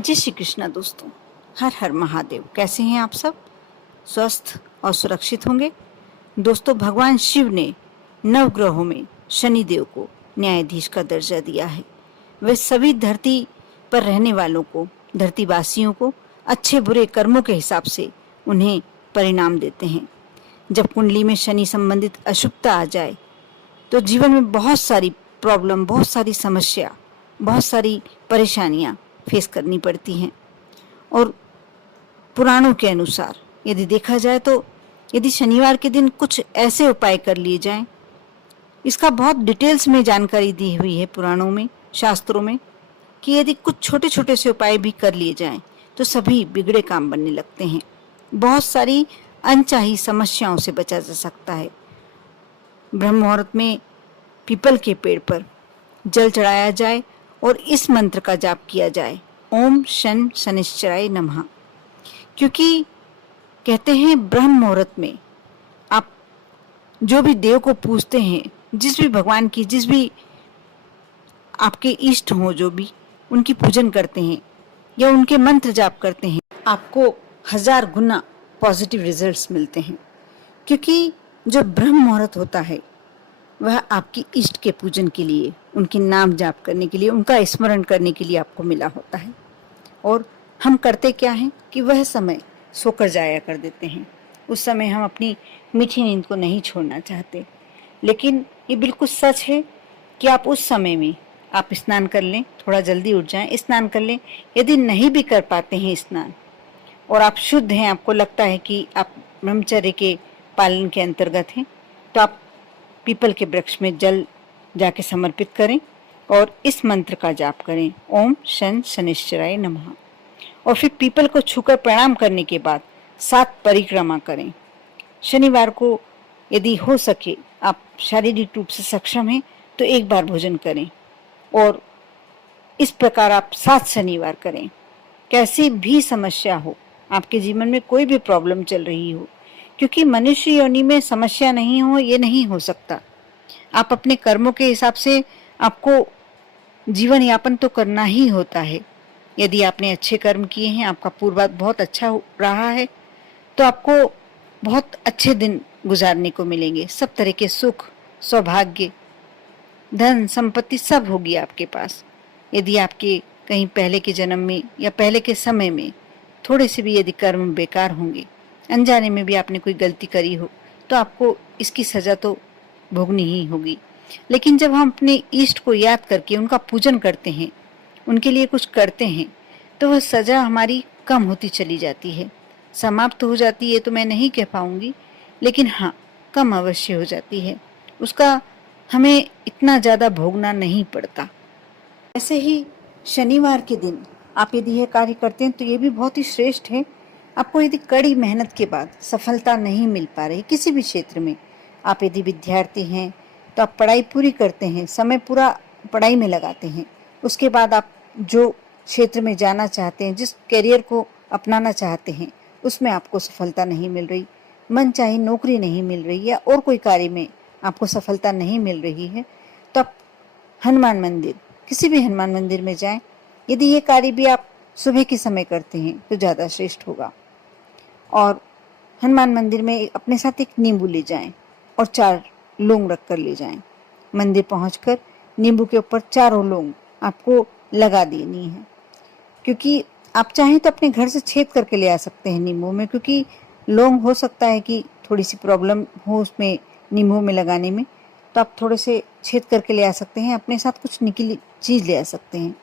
जय श्री कृष्णा दोस्तों। हर हर महादेव। कैसे हैं आप सब? स्वस्थ और सुरक्षित होंगे। दोस्तों, भगवान शिव ने नवग्रहों में शनि देव को न्यायाधीश का दर्जा दिया है। वे सभी धरती पर रहने वालों को, धरतीवासियों को अच्छे बुरे कर्मों के हिसाब से उन्हें परिणाम देते हैं। जब कुंडली में शनि संबंधित अशुभता आ जाए तो जीवन में बहुत सारी प्रॉब्लम, बहुत सारी समस्या, बहुत सारी परेशानियां फेस करनी पड़ती हैं। और पुराणों के अनुसार यदि देखा जाए तो यदि शनिवार के दिन कुछ ऐसे उपाय कर लिए जाएं, इसका बहुत डिटेल्स में जानकारी दी हुई है पुराणों में, शास्त्रों में, कि यदि कुछ छोटे छोटे से उपाय भी कर लिए जाएं तो सभी बिगड़े काम बनने लगते हैं। बहुत सारी अनचाही समस्याओं से बचा जा सकता है। ब्रह्म मुहूर्त में पीपल के पेड़ पर जल चढ़ाया जाए और इस मंत्र का जाप किया जाए, ओम शन शनिश्चराय नमः। क्योंकि कहते हैं ब्रह्म मुहूर्त में आप जो भी देव को पूजते हैं, जिस भी भगवान की, जिस भी आपके इष्ट हो, जो भी उनकी पूजन करते हैं या उनके मंत्र जाप करते हैं, आपको 1000 गुना पॉजिटिव रिजल्ट्स मिलते हैं। क्योंकि जो ब्रह्म मुहूर्त होता है वह आपकी इष्ट के पूजन के लिए, उनके नाम जाप करने के लिए, उनका स्मरण करने के लिए आपको मिला होता है। और हम करते क्या हैं कि वह समय सोकर जाया कर देते हैं। उस समय हम अपनी मीठी नींद को नहीं छोड़ना चाहते। लेकिन ये बिल्कुल सच है कि आप उस समय में आप स्नान कर लें, थोड़ा जल्दी उठ जाएं, स्नान कर लें। यदि नहीं भी कर पाते हैं स्नान और आप शुद्ध हैं, आपको लगता है कि आप ब्रह्मचर्य के पालन के अंतर्गत हैं, तो आप पीपल के वृक्ष में जल जाके समर्पित करें और इस मंत्र का जाप करें, ओम शन शनिश्चराय नमः। और फिर पीपल को छूकर प्रणाम करने के बाद 7 परिक्रमा करें। शनिवार को यदि हो सके, आप शारीरिक रूप से सक्षम हैं, तो एक बार भोजन करें और इस प्रकार आप 7 शनिवार करें। कैसी भी समस्या हो, आपके जीवन में कोई भी प्रॉब्लम चल रही हो, क्योंकि मनुष्य योनि में समस्या नहीं हो ये नहीं हो सकता। आप अपने कर्मों के हिसाब से आपको जीवन यापन तो करना ही होता है। यदि आपने अच्छे कर्म किए हैं, आपका पूर्वाध बहुत अच्छा रहा है, तो आपको बहुत अच्छे दिन गुजारने को मिलेंगे। सब तरह के सुख, सौभाग्य, धन संपत्ति सब होगी आपके पास। यदि आपके कहीं पहले के जन्म में या पहले के समय में थोड़े से भी यदि कर्म बेकार होंगे, अनजाने में भी आपने कोई गलती करी हो, तो आपको इसकी सजा तो भोगनी ही होगी। लेकिन जब हम अपने इष्ट को याद करके उनका पूजन करते हैं, उनके लिए कुछ करते हैं, तो वह सजा हमारी कम होती चली जाती है, समाप्त हो जाती है तो मैं नहीं कह पाऊंगी, लेकिन हाँ, कम अवश्य हो जाती है। उसका हमें इतना ज़्यादा भोगना नहीं पड़ता। ऐसे ही शनिवार के दिन आप यदि यह कार्य करते हैं तो ये भी बहुत ही श्रेष्ठ है। आपको यदि कड़ी मेहनत के बाद सफलता नहीं मिल पा रही किसी भी क्षेत्र में, आप यदि विद्यार्थी हैं तो आप पढ़ाई पूरी करते हैं, समय पूरा पढ़ाई में लगाते हैं, उसके बाद आप जो क्षेत्र में जाना चाहते हैं, जिस करियर को अपनाना चाहते हैं, उसमें आपको सफलता नहीं मिल रही, मनचाही नौकरी नहीं मिल रही या और कोई कार्य में आपको सफलता नहीं मिल रही है, तो आप हनुमान मंदिर, किसी भी हनुमान मंदिर में जाएं। यदि ये कार्य भी आप सुबह के समय करते हैं तो ज़्यादा श्रेष्ठ होगा। और हनुमान मंदिर में अपने साथ एक नींबू ले जाएं और 4 लौंग रख कर ले जाएं। मंदिर पहुंचकर नींबू के ऊपर 4 लौंग आपको लगा देनी है। क्योंकि आप चाहें तो अपने घर से छेद करके ले आ सकते हैं नींबू में, क्योंकि लौंग हो सकता है कि थोड़ी सी प्रॉब्लम हो उसमें नींबू में लगाने में, तो आप थोड़े से छेद करके ले आ सकते हैं। अपने साथ कुछ निकली चीज़ ले आ सकते हैं।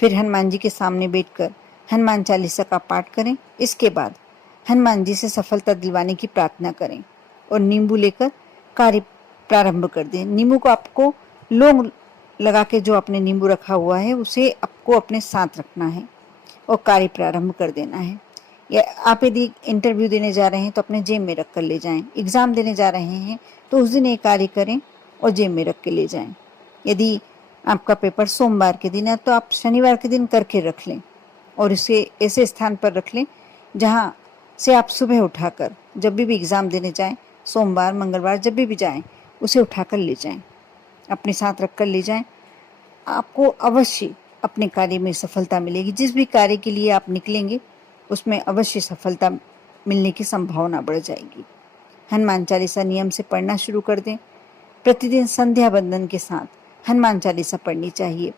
फिर हनुमान जी के सामने बैठकर हनुमान चालीसा का पाठ करें। इसके बाद हनुमान जी से सफलता दिलवाने की प्रार्थना करें और नींबू लेकर कार्य प्रारंभ कर दें। नींबू को आपको लौंग लगा के जो आपने नींबू रखा हुआ है उसे आपको अपने साथ रखना है और कार्य प्रारंभ कर देना है। या आप यदि इंटरव्यू देने जा रहे हैं तो अपने जेब में रख कर ले जाएं। एग्ज़ाम देने जा रहे हैं तो उस दिन ये कार्य करें और जेब में रख के ले जाएं। यदि आपका पेपर सोमवार के दिन है तो आप शनिवार के दिन करके रख लें और इसे ऐसे स्थान पर रख लें जहाँ से आप सुबह उठाकर जब भी एग्ज़ाम देने जाएं, सोमवार मंगलवार जब भी जाएं, उसे उठाकर ले जाएं, अपने साथ रख कर ले जाएं। आपको अवश्य अपने कार्य में सफलता मिलेगी। जिस भी कार्य के लिए आप निकलेंगे उसमें अवश्य सफलता मिलने की संभावना बढ़ जाएगी। हनुमान चालीसा नियम से पढ़ना शुरू कर दें। प्रतिदिन संध्या बंदन के साथ हनुमान चालीसा पढ़नी चाहिए।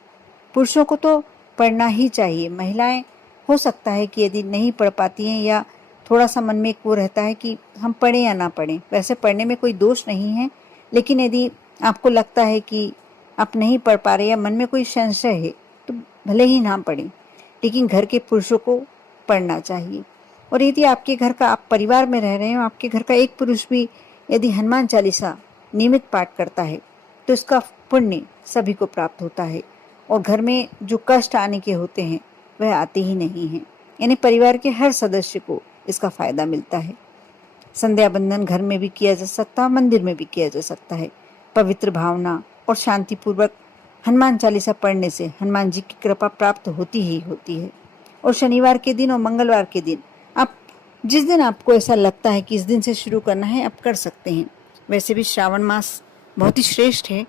पुरुषों को तो पढ़ना ही चाहिए। महिलाएं हो सकता है कि यदि नहीं पढ़ पाती हैं या थोड़ा सा मन में एक वो रहता है कि हम पढ़ें या ना पढ़ें, वैसे पढ़ने में कोई दोष नहीं है, लेकिन यदि आपको लगता है कि आप नहीं पढ़ पा रहे या मन में कोई संशय है तो भले ही ना पढ़ें, लेकिन घर के पुरुषों को पढ़ना चाहिए। और यदि आपके घर का, आप परिवार में रह रहे हो, आपके घर का एक पुरुष भी यदि हनुमान चालीसा नियमित पाठ करता है तो इसका पुण्य सभी को प्राप्त होता है और घर में जो कष्ट आने के होते हैं वह आते ही नहीं हैं। यानी परिवार के हर सदस्य को इसका फायदा मिलता है। संध्या बंदन घर में भी किया जा सकता है, मंदिर में भी किया जा सकता है। पवित्र भावना और शांतिपूर्वक हनुमान चालीसा पढ़ने से हनुमान जी की कृपा प्राप्त होती ही होती है। और शनिवार के दिन और मंगलवार के दिन आप, जिस दिन आपको ऐसा लगता है कि इस दिन से शुरू करना है, आप कर सकते हैं। वैसे भी श्रावण मास बहुत ही श्रेष्ठ है।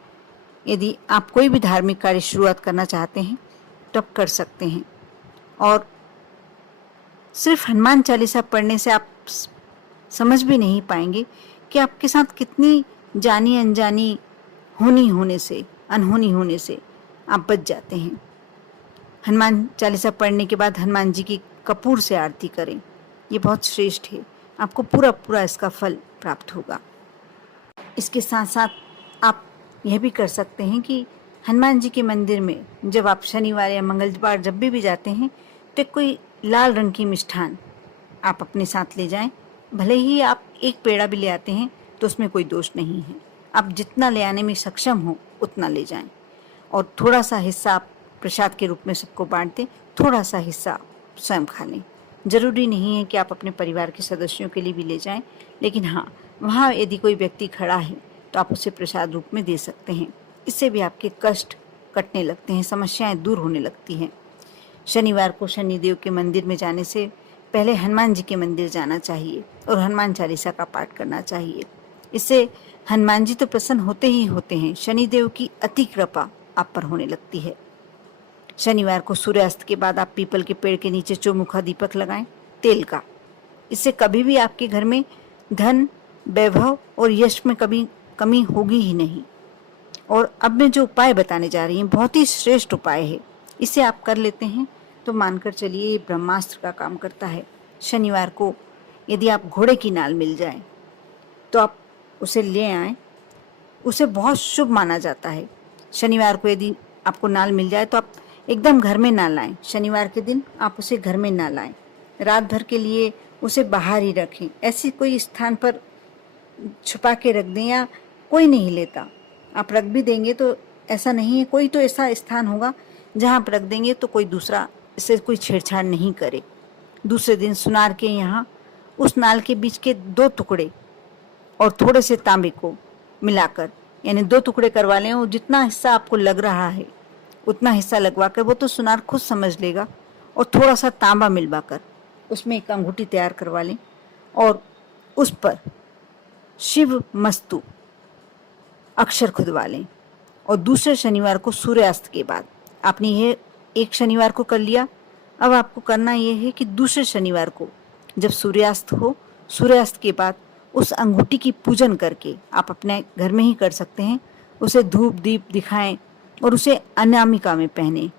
यदि आप कोई भी धार्मिक कार्य शुरुआत करना चाहते हैं तो आप कर सकते हैं। और सिर्फ हनुमान चालीसा पढ़ने से आप समझ भी नहीं पाएंगे कि आपके साथ कितनी जानी अनजानी अनहोनी होने से आप बच जाते हैं। हनुमान चालीसा पढ़ने के बाद हनुमान जी की कपूर से आरती करें, ये बहुत श्रेष्ठ है। आपको पूरा पूरा इसका फल प्राप्त होगा। इसके साथ साथ आप यह भी कर सकते हैं कि हनुमान जी के मंदिर में जब आप शनिवार या मंगलवार जब भी जाते हैं तो कोई लाल रंग की मिष्ठान आप अपने साथ ले जाएं। भले ही आप एक पेड़ा भी ले आते हैं तो उसमें कोई दोष नहीं है। आप जितना ले आने में सक्षम हो उतना ले जाएं और थोड़ा सा हिस्सा आप प्रसाद के रूप में सबको बांट दें, थोड़ा सा हिस्सा स्वयं खा लें। ज़रूरी नहीं है कि आप अपने परिवार के सदस्यों के लिए भी ले जाएं, लेकिन हाँ, वहाँ यदि कोई व्यक्ति खड़ा है तो आप उसे प्रसाद रूप में दे सकते हैं। इससे भी आपके कष्ट कटने लगते हैं, समस्याएं दूर होने लगती हैं। शनिवार को शनिदेव के मंदिर में जाने से पहले हनुमान जी के मंदिर जाना चाहिए और हनुमान चालीसा का पाठ करना चाहिए। इससे हनुमान जी तो प्रसन्न होते ही होते हैं, शनिदेव की अति कृपा आप पर होने लगती है। शनिवार को सूर्यास्त के बाद आप पीपल के पेड़ के नीचे चौमुखा दीपक लगाएं, तेल का। इससे कभी भी आपके घर में धन, वैभव और यश में कभी कमी होगी ही नहीं। और अब मैं जो उपाय बताने जा रही हूँ बहुत ही श्रेष्ठ उपाय है। इसे आप कर लेते हैं तो मानकर चलिए ये ब्रह्मास्त्र का काम करता है। शनिवार को यदि आप घोड़े की नाल मिल जाए तो आप उसे ले आएं, उसे बहुत शुभ माना जाता है। शनिवार को यदि आपको नाल मिल जाए तो आप एकदम घर में ना लाएं। शनिवार के दिन आप उसे घर में ना लाएं, रात भर के लिए उसे बाहर ही रखें। ऐसी कोई स्थान पर छुपा के रख दें, या कोई नहीं लेता, आप रख भी देंगे तो ऐसा नहीं है, कोई तो ऐसा स्थान होगा जहाँ आप रख देंगे तो कोई दूसरा इससे कोई छेड़छाड़ नहीं करे। दूसरे दिन सुनार के यहाँ उस नाल के बीच के 2 टुकड़े और थोड़े से तांबे को मिलाकर, यानी 2 टुकड़े करवा लें और जितना हिस्सा आपको लग रहा है उतना हिस्सा लगवा कर, वो तो सुनार खुद समझ लेगा, और थोड़ा सा तांबा मिलवाकर उसमें एक अंगूठी तैयार करवा लें और उस पर शिव मस्तु अक्षर खुदवा लें। और दूसरे शनिवार को सूर्यास्त के बाद, आपने ये एक शनिवार को कर लिया, अब आपको करना ये है कि दूसरे शनिवार को जब सूर्यास्त हो, सूर्यास्त के बाद उस अंगूठी की पूजन करके आप अपने घर में ही कर सकते हैं, उसे धूप दीप दिखाएं और उसे अनामिका में पहने।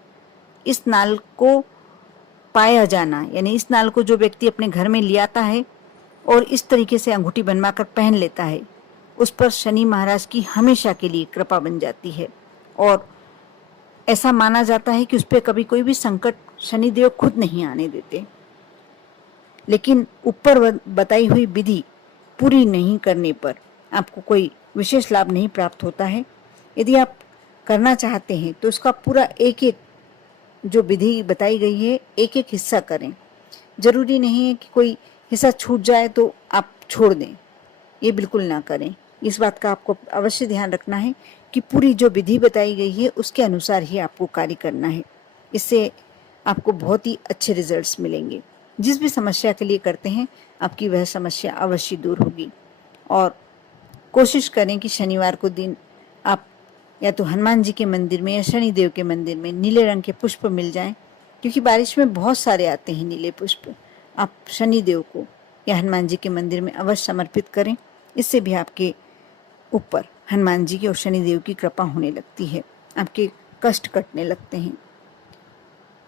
इस नाल को पाया जाना, यानी इस नाल को जो व्यक्ति अपने घर में ले आता है और इस तरीके से अंगूठी बनवाकर पहन लेता है, उस पर शनि महाराज की हमेशा के लिए कृपा बन जाती है। और ऐसा माना जाता है कि उस पर कभी कोई भी संकट शनिदेव खुद नहीं आने देते। लेकिन ऊपर बताई हुई विधि पूरी नहीं करने पर आपको कोई विशेष लाभ नहीं प्राप्त होता है। यदि आप करना चाहते हैं तो उसका पूरा एक एक जो विधि बताई गई है एक एक हिस्सा करें। जरूरी नहीं है कि कोई हिस्सा छूट जाए तो आप छोड़ दें, ये बिल्कुल ना करें। इस बात का आपको अवश्य ध्यान रखना है कि पूरी जो विधि बताई गई है उसके अनुसार ही आपको कार्य करना है। इससे आपको बहुत ही अच्छे रिजल्ट्स मिलेंगे। जिस भी समस्या के लिए करते हैं आपकी वह समस्या अवश्य दूर होगी। और कोशिश करें कि शनिवार को दिन आप या तो हनुमान जी के मंदिर में या शनि देव के मंदिर में नीले रंग के पुष्प मिल जाएं, क्योंकि बारिश में बहुत सारे आते हैं नीले पुष्प। आप शनि देव को या हनुमान जी के मंदिर में अवश्य समर्पित करें। इससे भी आपके ऊपर हनुमान जी की और शनि देव की कृपा होने लगती है, आपके कष्ट कटने लगते हैं।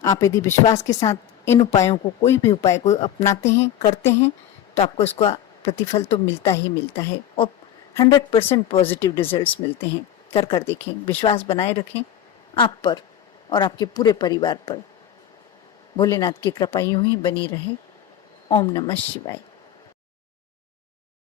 आप यदि विश्वास के साथ इन उपायों को, कोई भी उपाय को अपनाते हैं, करते हैं, तो आपको इसका प्रतिफल तो मिलता ही मिलता है और 100% पॉजिटिव रिजल्ट्स मिलते हैं। कर देखें, विश्वास बनाए रखें आप पर और आपके पूरे परिवार पर। भोलेनाथ की कृपा यूं ही बनी रहे। ओम नमः शिवाय।